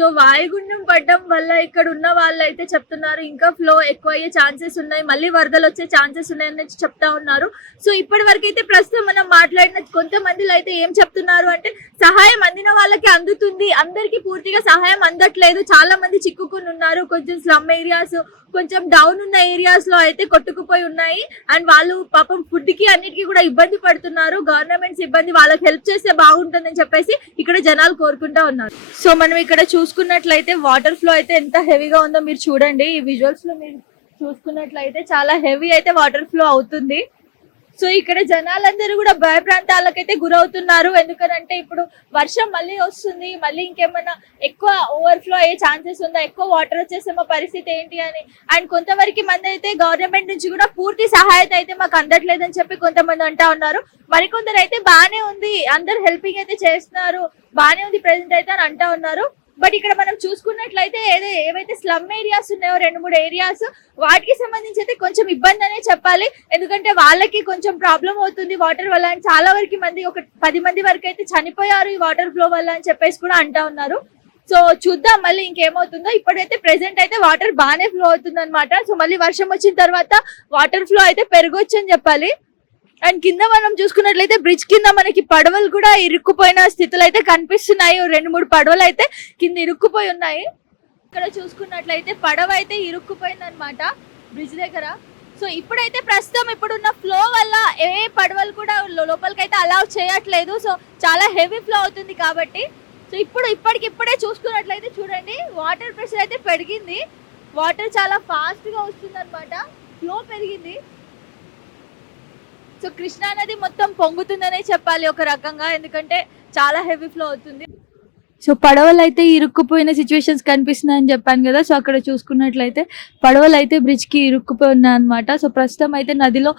So వాయుగుండం పడడం వల్ల ఇక్కడ ఉన్న వాళ్ళు అయితే చెప్తున్నారు ఇంకా ఫ్లో ఎక్కువ అయ్యే ఛాన్సెస్ ఉన్నాయి మళ్ళీ వరదలు వచ్చే ఛాన్సెస్ ఉన్నాయని చెప్తా ఉన్నారు. సో ఇప్పటి వరకు అయితే ప్రస్తుతం మనం మాట్లాడిన కొంతమందిలో అయితే ఏం చెప్తున్నారు అంటే సహాయం అందిన వాళ్ళకి అందుతుంది అందరికి పూర్తిగా సహాయం అందట్లేదు చాలా మంది చిక్కుకుని ఉన్నారు కొంచెం స్లమ్ ఏరియాస్ కొంచెం డౌన్ ఉన్న ఏరియాస్లో అయితే కొట్టుకుపోయి ఉన్నాయి. అండ్ వాళ్ళు పాపం ఫుడ్కి అన్నిటికీ కూడా ఇబ్బంది పడుతున్నారు గవర్నమెంట్ సిబ్బంది వాళ్ళకి హెల్ప్ చేస్తే బాగుంటుందని చెప్పేసి ఇక్కడ జనాలు కోరుకుంటా ఉన్నారు. సో మనం ఇక్కడ చూసుకున్నట్లయితే వాటర్ ఫ్లో అయితే ఎంత హెవీగా ఉందో మీరు చూడండి. ఈ విజువల్స్లో మీరు చూసుకున్నట్లయితే చాలా హెవీ అయితే వాటర్ ఫ్లో అవుతుంది. సో ఇక్కడ జనాలందరూ కూడా భయ ప్రాంతాలకైతే గురవుతున్నారు. ఎందుకనంటే ఇప్పుడు వర్షం మళ్ళీ వస్తుంది. మళ్ళీ ఇంకేమైనా ఎక్కువ ఓవర్ఫ్లో అయ్యే ఛాన్సెస్ ఉందా? ఎక్కువ వాటర్ వచ్చేసే మా పరిస్థితి ఏంటి అని. అండ్ కొంతవరకు మంది అయితే గవర్నమెంట్ నుంచి కూడా పూర్తి సహాయత అయితే మాకు అందట్లేదని చెప్పి కొంతమంది అంటా ఉన్నారు. మరికొందరు అయితే బానే ఉంది. అందరు హెల్పింగ్ అయితే చేస్తున్నారు. బాగానే ఉంది ప్రెసెంట్ అయితే అని అంటా ఉన్నారు. బట్ ఇక్కడ మనం చూసుకున్నట్లయితే ఏదో ఏవైతే స్లమ్ ఏరియాస్ ఉన్నాయో రెండు మూడు ఏరియాస్ వాటికి సంబంధించి అయితే కొంచెం ఇబ్బంది అనే చెప్పాలి. ఎందుకంటే వాళ్ళకి కొంచెం ప్రాబ్లం అవుతుంది వాటర్ వల్ల అని చాలా వరకు మంది ఒక పది మంది వరకు అయితే చనిపోయారు ఈ వాటర్ ఫ్లో వల్ల అని చెప్పేసి కూడా అంటా ఉన్నారు. సో చూద్దాం మళ్ళీ ఇంకేమవుతుందో. ఇప్పుడైతే ప్రెసెంట్ అయితే వాటర్ బాగానే ఫ్లో అవుతుంది అనమాట సో మళ్ళీ వర్షం వచ్చిన తర్వాత వాటర్ ఫ్లో అయితే పెరగొచ్చు అని చెప్పాలి. అండ్ కింద మనం చూసుకున్నట్లయితే బ్రిడ్జ్ కింద మనకి పడవలు కూడా ఇరుక్కుపోయిన స్థితిలో అయితే కనిపిస్తున్నాయి రెండు మూడు పడవలు అయితే కింద ఇరుక్కుపోయి ఉన్నాయి. ఇక్కడ చూసుకున్నట్లయితే పడవ అయితే ఇరుక్కుపోయింది అనమాట బ్రిడ్జ్ దగ్గర. సో ఇప్పుడైతే ప్రస్తుతం ఇప్పుడున్న ఫ్లో వల్ల ఏ పడవలు కూడా లోపలికైతే అలౌ చేయట్లేదు. సో చాలా హెవీ ఫ్లో అవుతుంది కాబట్టి. సో ఇప్పుడు ఇప్పటికి ఇప్పుడే చూసుకున్నట్లయితే చూడండి వాటర్ ప్రెషర్ అయితే పెరిగింది. వాటర్ చాలా ఫాస్ట్గా వస్తుంది అనమాట ఫ్లో పెరిగింది. సో కృష్ణా నది మొత్తం పొంగుతుందనే చెప్పాలి ఒక రకంగా ఎందుకంటే చాలా హెవీ ఫ్లో అవుతుంది. సో పడవలు అయితే ఇరుక్కుపోయిన సిచ్యువేషన్స్ కనిపిస్తున్నాయని చెప్పాను కదా సో అక్కడ చూసుకున్నట్లయితే పడవలు అయితే బ్రిడ్జ్కి ఇరుక్కుపోయి ఉన్నాయన్నమాట. సో ప్రస్తుతం అయితే నదిలో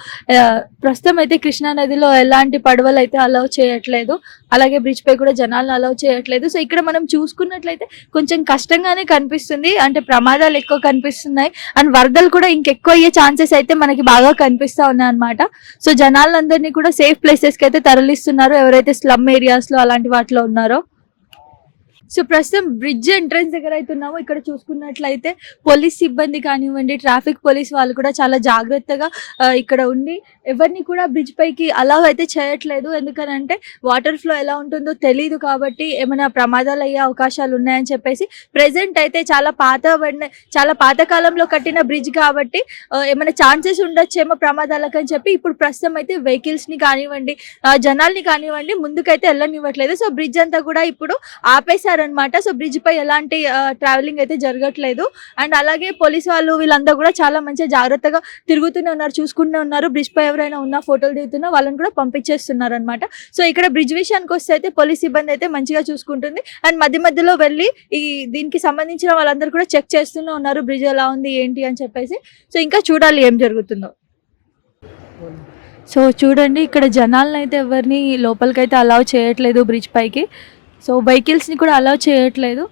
ప్రస్తుతం అయితే కృష్ణా నదిలో ఎలాంటి పడవలు అయితే అలౌ చేయట్లేదు. అలాగే బ్రిడ్జ్పై కూడా జనాలను అలౌ చేయట్లేదు. సో ఇక్కడ మనం చూసుకున్నట్లయితే కొంచెం కష్టంగానే కనిపిస్తుంది. అంటే ప్రమాదాలు ఎక్కువ కనిపిస్తున్నాయి. అండ్ వరదలు కూడా ఇంకెక్కువ అయ్యే ఛాన్సెస్ అయితే మనకి బాగా కనిపిస్తా ఉన్నాయి అనమాట సో జనాలందరినీ కూడా సేఫ్ ప్లేసెస్కి అయితే తరలిస్తున్నారు. ఎవరైతే స్లమ్ ఏరియాస్లో అలాంటి వాటిలో ఉన్నారో. సో ప్రస్తుతం బ్రిడ్జ్ ఎంట్రన్స్ దగ్గర అయితే ఉన్నాము ఇక్కడ చూసుకున్నట్లయితే పోలీస్ సిబ్బంది కానివ్వండి ట్రాఫిక్ పోలీస్ వాళ్ళు కూడా చాలా జాగ్రత్తగా ఇక్కడ ఉండి ఎవరిని కూడా బ్రిడ్జ్ పైకి అలా అయితే చేయట్లేదు. ఎందుకనంటే వాటర్ ఫ్లో ఎలా ఉంటుందో తెలియదు కాబట్టి ఏమైనా ప్రమాదాలు అయ్యే అవకాశాలు ఉన్నాయని చెప్పేసి ప్రెసెంట్ అయితే చాలా పాత చాలా పాత కాలంలో కట్టిన బ్రిడ్జ్ కాబట్టి ఏమైనా ఛాన్సెస్ ఉండొచ్చేమో ప్రమాదాలకు అని చెప్పి ఇప్పుడు ప్రస్తుతం అయితే వెహికల్స్ని కానివ్వండి జనాల్ని కానివ్వండి ముందుకైతే వెళ్ళనివ్వట్లేదు. సో బ్రిడ్జ్ అంతా కూడా ఇప్పుడు ఆపేశారనమాట సో బ్రిడ్జ్ పై ఎలాంటి ట్రావెలింగ్ అయితే జరగట్లేదు. అండ్ అలాగే పోలీస్ వాళ్ళు వీళ్ళందరూ కూడా చాలా మంచిగా జాగ్రత్తగా తిరుగుతూనే ఉన్నారు చూసుకుంటూనే ఉన్నారు. బ్రిడ్జ్ పై ఎవరైనా ఉన్నా ఫోటోలు దిగుతున్నా వాళ్ళని కూడా పంపించేస్తున్నారు అనమాట సో ఇక్కడ బ్రిడ్జ్ విషయానికి వస్తే అయితే పోలీస్ సిబ్బంది అయితే మంచిగా చూసుకుంటుంది. అండ్ మధ్య మధ్యలో వెళ్ళి ఈ దీనికి సంబంధించిన వాళ్ళందరూ కూడా చెక్ చేస్తూనే ఉన్నారు. బ్రిడ్జ్ ఎలా ఉంది ఏంటి అని చెప్పేసి. సో ఇంకా చూడాలి ఏం జరుగుతుందో. సో చూడండి ఇక్కడ జనాలను అయితే ఎవరిని లోపలికైతే అలౌ చేయట్లేదు బ్రిడ్జ్ పైకి. సో వెహికల్స్ని కూడా అలౌ చేయట్లేదు.